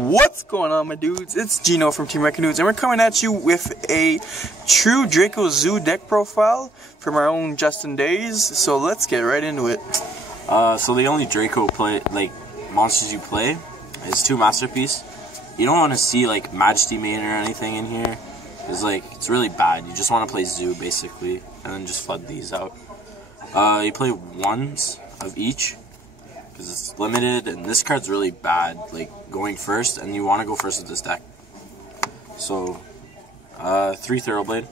What's going on, my dudes? It's Gino from Team Wrecking Dudes, and we're coming at you with a true Draco Zoo deck profile from our own Justin Daze. So let's get right into it. So the only Draco monsters you play is 2 Masterpiece. You don't want to see like Majesty Main or anything in here. It's really bad. You just want to play Zoo basically, and then just flood these out. You play 1s of each, because it's limited, and this card's really bad, like going first, and you want to go first with this deck. So 3 Thoroughblade,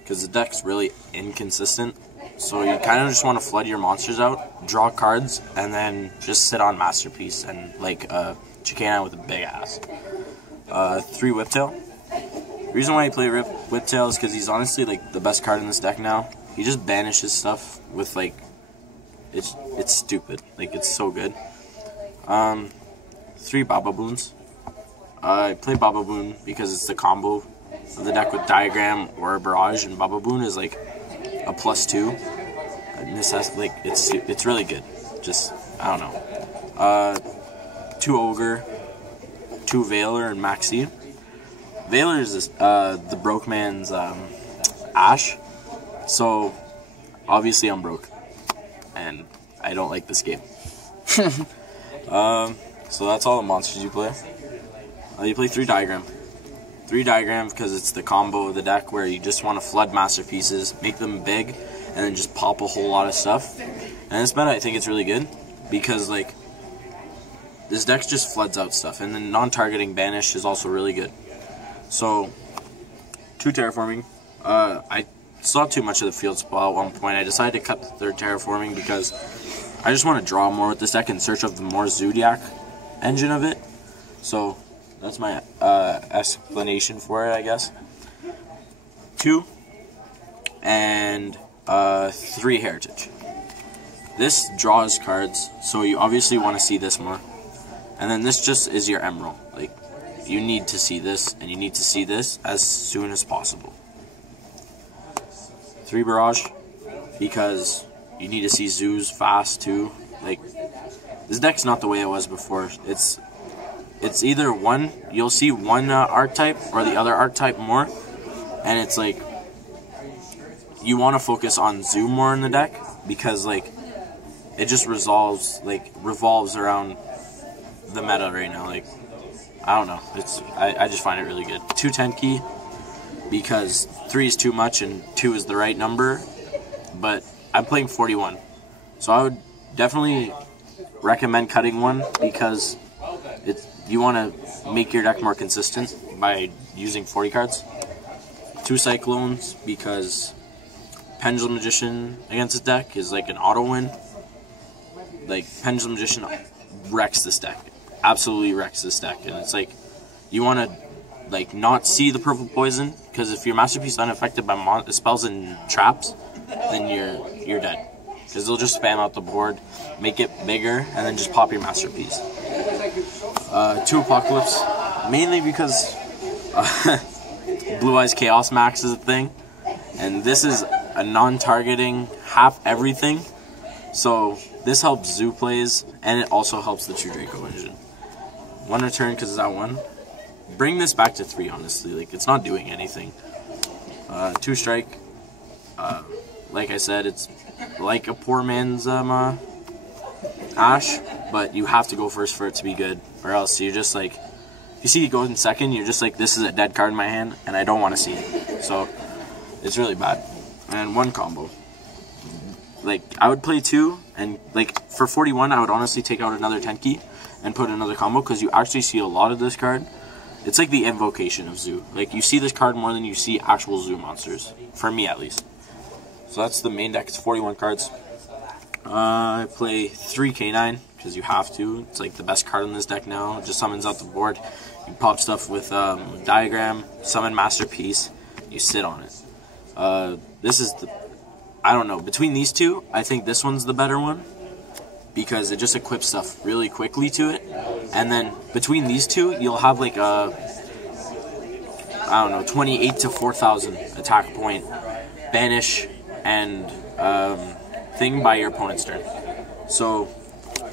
because the deck's really inconsistent, so you kind of just want to flood your monsters out, draw cards, and then just sit on Masterpiece and like Chicana with a big ass. 3 Whiptail. The reason why you play Whiptail is because he's honestly like the best card in this deck now. He just banishes stuff with like, it's stupid. Like, it's so good. 3 Baba Boons. I play Baba Boon because it's the combo of the deck with Diagram or Barrage, and Baba Boon is like a +2. And this has like it's really good. Just I don't know. 2 Ogre, 2 Veiler, and Maxi. Veiler is the broke man's Ash. So obviously I'm broke, and I don't like this game. So that's all the monsters you play. You play 3 Diagram. 3 Diagram because it's the combo of the deck where you just want to flood Masterpieces, make them big, and then just pop a whole lot of stuff. And this meta, I think it's really good because like this deck just floods out stuff, and then non-targeting Banish is also really good. So 2 Terraforming. I saw too much of the field spell at one point. I decided to cut the 3rd Terraforming because I just want to draw more with this deck in search of the more Zodiac engine of it. So that's my explanation for it, I guess. 2 and 3 Heritage. This draws cards, so you obviously want to see this more. And then this just is your Emerald. Like, you need to see this, and you need to see this as soon as possible. 3 Barrage, because you need to see Zoos fast too. Like, this deck's not the way it was before. It's either one, you'll see one archetype or the other archetype more, and it's like you want to focus on Zoo more in the deck because like it just revolves around the meta right now. Like, I don't know, I just find it really good. 2 10-key. Because 3 is too much and 2 is the right number, but I'm playing 41, so I would definitely recommend cutting 1 because you want to make your deck more consistent by using 40 cards. 2 Cyclones because Pendulum Magician against this deck is like an auto win. Like, Pendulum Magician wrecks this deck, absolutely wrecks this deck, and it's like you want to like not see the purple poison, because if your Masterpiece is unaffected by spells and traps, then you're dead, because they'll just spam out the board, make it bigger, and then just pop your Masterpiece. 2 Apocalypse, mainly because Blue Eyes Chaos Max is a thing, and this is a non-targeting half everything, so this helps Zoo plays, and it also helps the True Draco engine. 1 return because of that 1. Bring this back to 3, honestly. Like, it's not doing anything. 2 Strike. Like I said, it's like a poor man's Ash, but you have to go first for it to be good, or else you're just like, if you see it go in second, you're just like, this is a dead card in my hand, and I don't want to see it. So it's really bad. And 1 combo. Like, I would play 2, and like for 41, I would honestly take out another 10-key and put another combo, because you actually see a lot of this card. It's like the invocation of Zoo. Like, you see this card more than you see actual Zoo monsters. For me, at least. So that's the main deck. It's 41 cards. I play 3 K9, because you have to. It's like the best card in this deck now. It just summons out the board. You pop stuff with Diagram, summon Masterpiece. You sit on it. This is the... I don't know. Between these 2, I think this one's the better one, because it just equips stuff really quickly to it. And then between these 2, you'll have like a, I don't know, 28 to 4,000 attack point, banish, and thing by your opponent's turn. So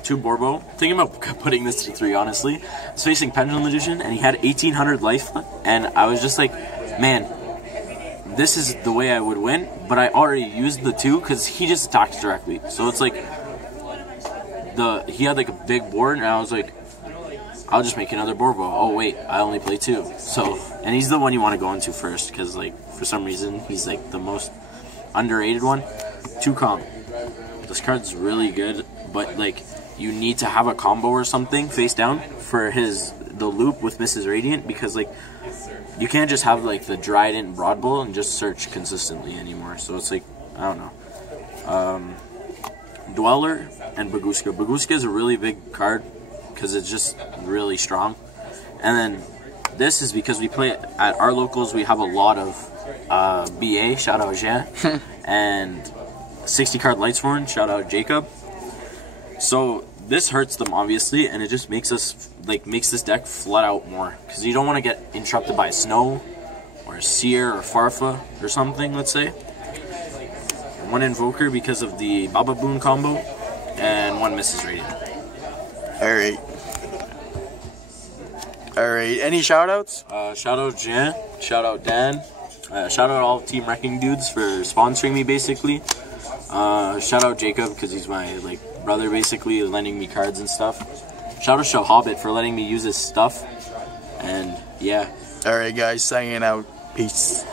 2 Borbo. Thinking about putting this to 3, honestly. I was facing Pendulum Magician, and he had 1800 life, and I was just like, man, this is the way I would win, but I already used the 2 because he just attacks directly. So it's like, he had like a big board, and I was like, I'll just make another Borbo. Oh wait, I only play 2. So, and he's the one you want to go into first, because like, for some reason, he's like the most underrated one. 2 comp. This card's really good, but like, you need to have a combo or something face down for the loop with Mrs. Radiant, because like, you can't just have like the Dryden Broad Bull and just search consistently anymore. So it's like, I don't know. Dweller and Baguska. Baguska is a really big card because it's just really strong. And then this is because we play at our locals, we have a lot of BA, shout out Jean, and 60 card Lightsworn, shout out Jacob. So this hurts them obviously, and it just makes this deck flood out more, because you don't want to get interrupted by Snow or Seer or Farfa or something, let's say. 1 Invoker because of the Baba Boon combo, and 1 Mrs. Radiant. Alright. Alright, any shout-outs? Shout out Jean, shout out Dan, shout out all Team Wrecking dudes for sponsoring me basically. Shout out Jacob because he's my like brother basically, lending me cards and stuff. Shout out Shahobbit for letting me use his stuff. And yeah. Alright guys, signing out. Peace.